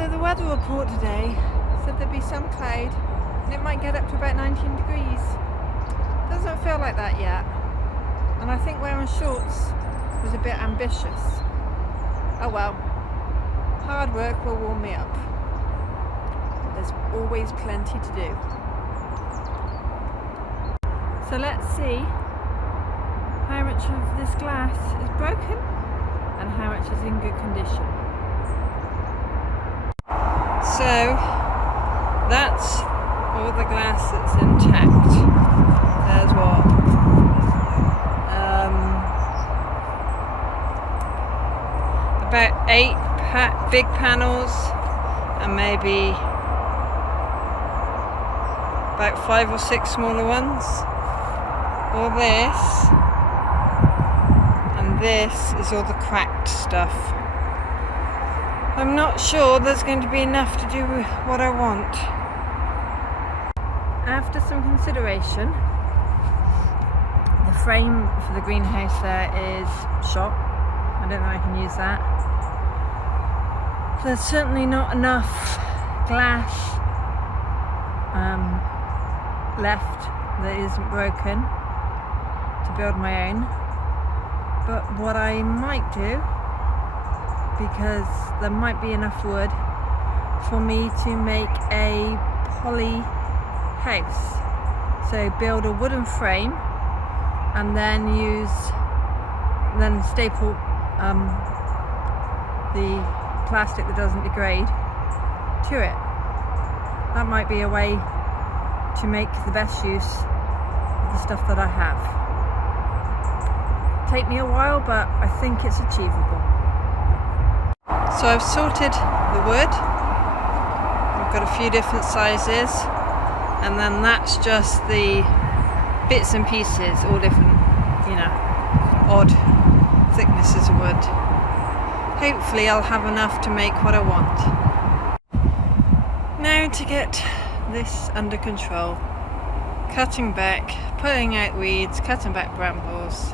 So the weather report today said there'd be some cloud and it might get up to about 19 degrees. Doesn't feel like that yet. And I think wearing shorts was a bit ambitious. Oh well, hard work will warm me up. There's always plenty to do. So let's see how much of this glass is broken and how much is in good condition. So that's all the glass that's intact. There's what? About 8 big panels and maybe about 5 or 6 smaller ones. All this, and this is all the cracked stuff. I'm not sure there's going to be enough to do what I want. After some consideration, the frame for the greenhouse there is shot. I don't know if I can use that. There's certainly not enough glass left that isn't broken to build my own. But what I might do, because there might be enough wood for me to make a poly house. So build a wooden frame and then staple the plastic that doesn't degrade to it. That might be a way to make the best use of the stuff that I have. Take me a while, but I think it's achievable. So I've sorted the wood. I've got a few different sizes, and then that's just the bits and pieces, all different, odd thicknesses of wood. Hopefully I'll have enough to make what I want. Now to get this under control. Cutting back, pulling out weeds, cutting back brambles,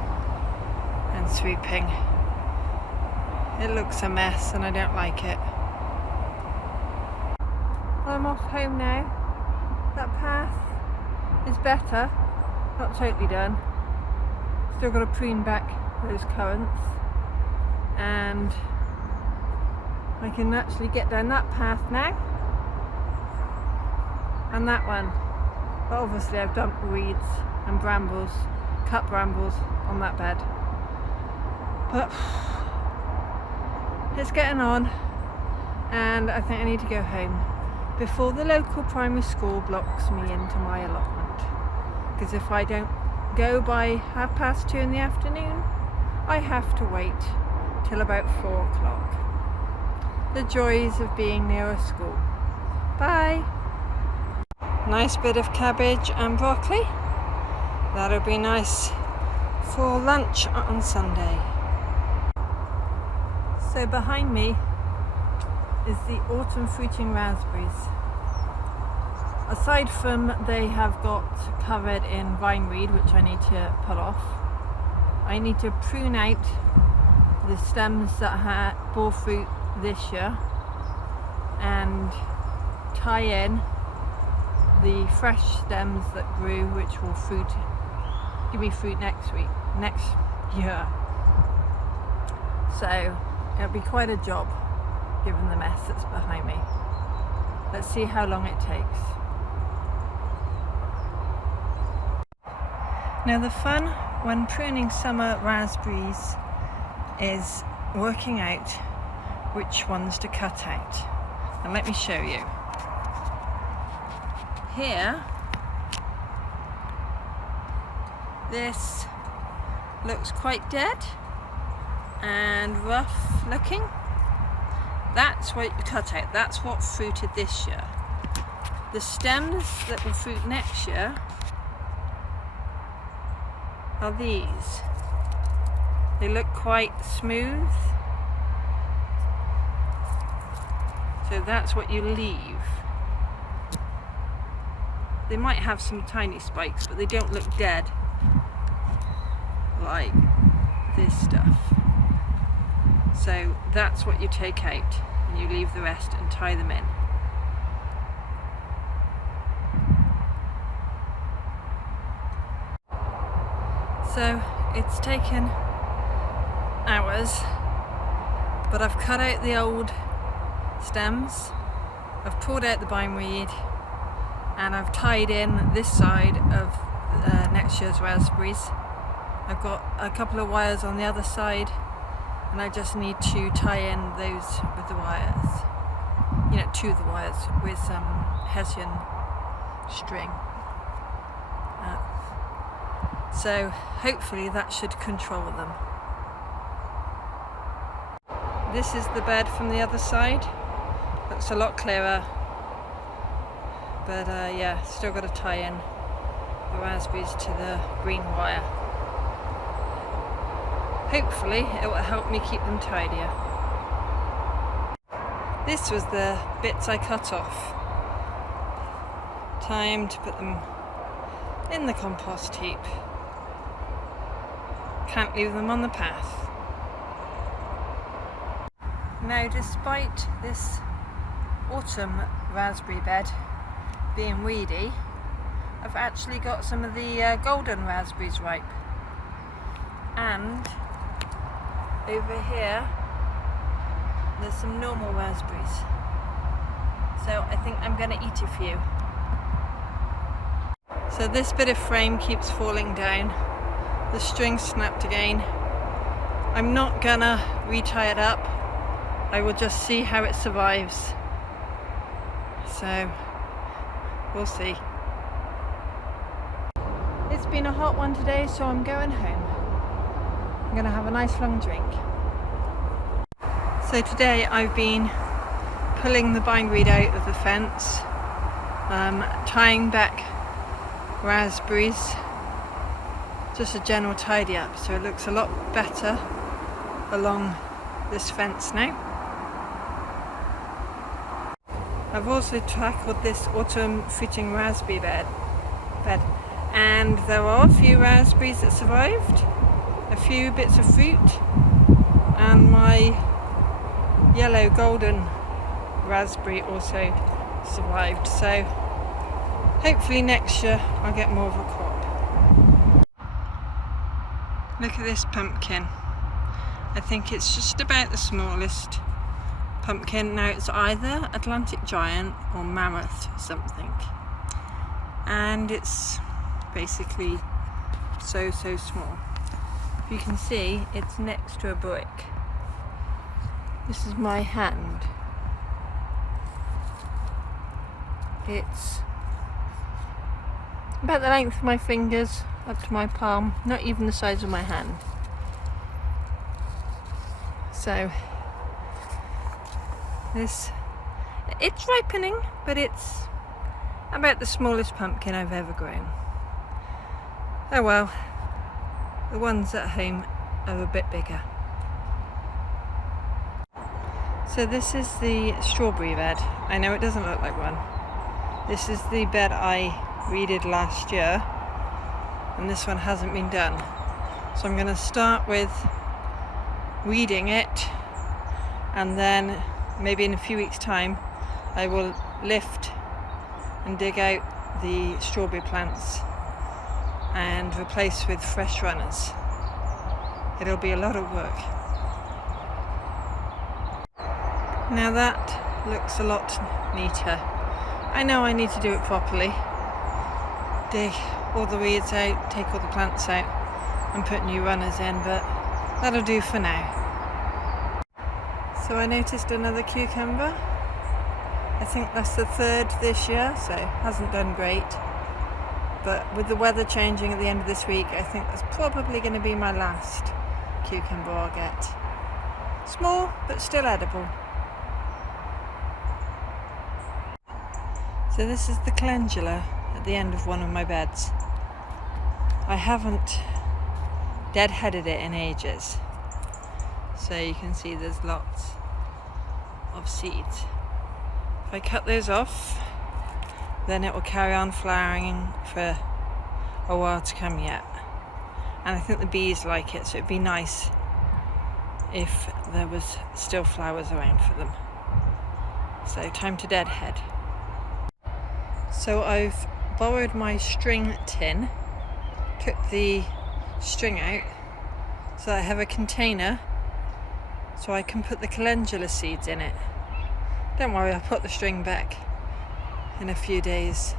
and sweeping. It looks a mess and I don't like it. Well, I'm off home now. That path is better, not totally done. Still got to prune back those currants, and I can actually get down that path now and that one. But obviously I've dumped weeds and brambles, cut brambles on that bed. But it's getting on, and I think I need to go home before the local primary school blocks me into my allotment. Because if I don't go by 2:30 in the afternoon, I have to wait till about 4 o'clock. The joys of being near a school. Bye! Nice bit of cabbage and broccoli. That'll be nice for lunch on Sunday. So behind me is the autumn fruiting raspberries. Aside from they have got covered in vineweed, which I need to pull off, I need to prune out the stems that bore fruit this year and tie in the fresh stems that grew, which will give me fruit next year. So it'll be quite a job given the mess that's behind me. Let's see how long it takes. Now the fun when pruning summer raspberries is working out which ones to cut out. And let me show you. Here, this looks quite dead and rough looking. That's what you cut out. That's what fruited this year. The stems that will fruit next year are these. They look quite smooth. So that's what you leave. They might have some tiny spikes, but they don't look dead like this stuff. So that's what you take out. and you leave the rest and tie them in. So it's taken hours, but I've cut out the old stems, I've pulled out the bindweed, and I've tied in this side of next year's raspberries. I've got a couple of wires on the other side, and I just need to tie in those with the wires, to the wires with some hessian string. So hopefully that should control them. This is the bed from the other side. Looks a lot clearer, but yeah, still got to tie in the raspberries to the green wire. Hopefully it will help me keep them tidier. This was the bits I cut off. Time to put them in the compost heap. Can't leave them on the path. Now, despite this autumn raspberry bed being weedy, I've actually got some of the golden raspberries ripe. And over here, there's some normal raspberries. So I think I'm going to eat a few. So this bit of frame keeps falling down. The string snapped again. I'm not gonna retie it up. I will just see how it survives. So we'll see. It's been a hot one today, so I'm going home. I'm gonna have a nice long drink. So today I've been pulling the bindweed out of the fence, tying back raspberries, just a general tidy up, so it looks a lot better along this fence now. I've also tackled this autumn fruiting raspberry bed, and there are a few raspberries that survived, a few bits of fruit, and my yellow golden raspberry also survived, so hopefully next year I'll get more of a crop. Look at this pumpkin. I think it's just about the smallest pumpkin. Now it's either Atlantic Giant or Mammoth something, and it's basically so small. You can see it's next to a brick. This is my hand. It's about the length of my fingers up to my palm, not even the size of my hand. So it's ripening, but it's about the smallest pumpkin I've ever grown. Oh well, the ones at home are a bit bigger. So this is the strawberry bed. I know it doesn't look like one. This is the bed I weeded last year, and this one hasn't been done. So I'm going to start with weeding it, and then maybe in a few weeks' time I will lift and dig out the strawberry plants and replace with fresh runners. It'll be a lot of work. Now that looks a lot neater. I know I need to do it properly. Dig all the weeds out, take all the plants out and put new runners in, but that'll do for now. So I noticed another cucumber. I think that's the third this year, so it hasn't done great. But with the weather changing at the end of this week, I think that's probably going to be my last cucumber I'll get. Small, but still edible. So this is the calendula at the end of one of my beds. I haven't deadheaded it in ages, so you can see there's lots of seeds. If I cut those off, then it will carry on flowering for a while to come yet. And I think the bees like it, so it'd be nice if there was still flowers around for them. So time to deadhead. So I've borrowed my string tin, took the string out so I have a container so I can put the calendula seeds in it. Don't worry, I'll put the string back in a few days.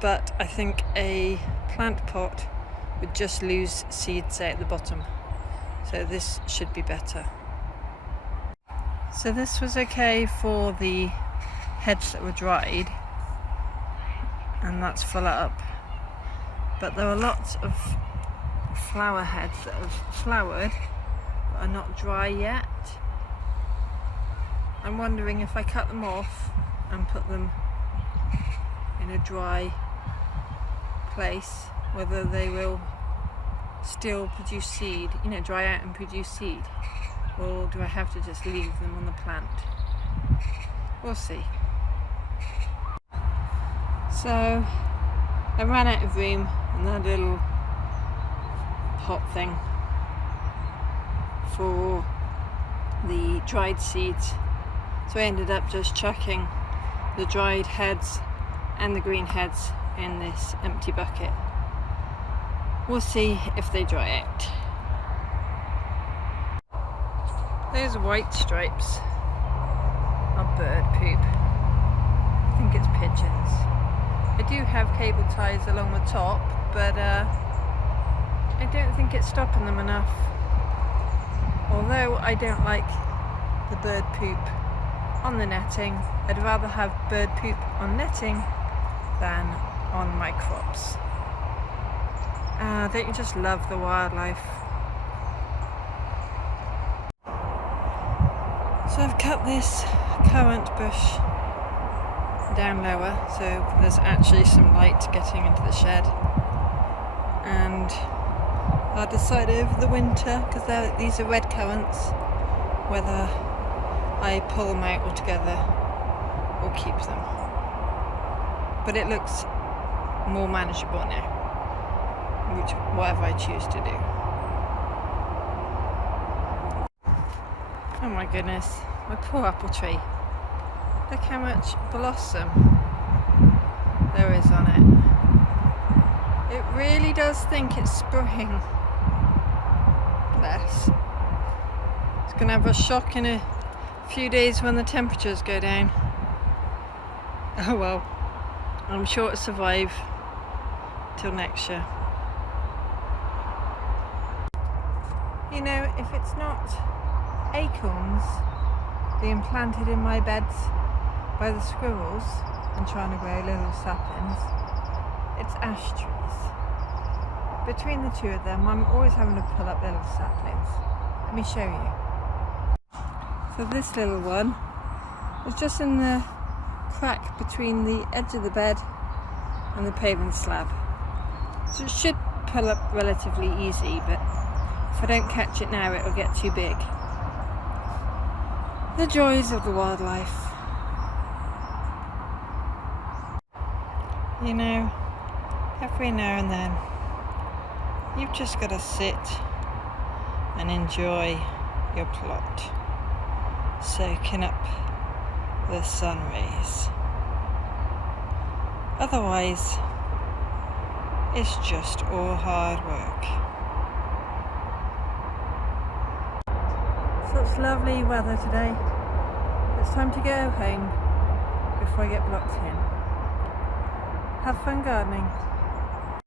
But I think a plant pot would just lose seeds out the bottom. So this should be better. So this was okay for the heads that were dried, and that's full up. But there are lots of flower heads that have flowered but are not dry yet. I'm wondering if I cut them off and put them in a dry place, whether they will still produce seed, dry out and produce seed, or do I have to just leave them on the plant? We'll see. So I ran out of room in that little pot thing for the dried seeds, so I ended up just chucking the dried heads and the green heads in this empty bucket. We'll see if they dry out. Those white stripes are bird poop. I think it's pigeons. I do have cable ties along the top, but I don't think it's stopping them enough. Although I don't like the bird poop on the netting, I'd rather have bird poop on netting than on my crops. Don't you just love the wildlife? So I've cut this currant bush down lower, so there's actually some light getting into the shed, and I'll decide over the winter, because these are red currants, whether I pull them out altogether or keep them. But it looks more manageable now, whatever I choose to do. Oh my goodness, my poor apple tree. Look how much blossom there is on it. It really does think it's spring. Bless. It's going to have a shock in a few days when the temperatures go down. Oh well, I'm sure it'll survive till next year. If it's not acorns being planted in my beds by the squirrels and trying to grow little saplings, it's ash trees. Between the two of them, I'm always having to pull up little saplings. Let me show you. So this little one is just in the crack between the edge of the bed and the pavement slab. So it should pull up relatively easy, but if I don't catch it now, it'll get too big. The joys of the wildlife. Every now and then, you've just got to sit and enjoy your plot, soaking up the sun rays. Otherwise, it's just all hard work. Such lovely weather today. It's time to go home before I get blocked in. Have fun gardening.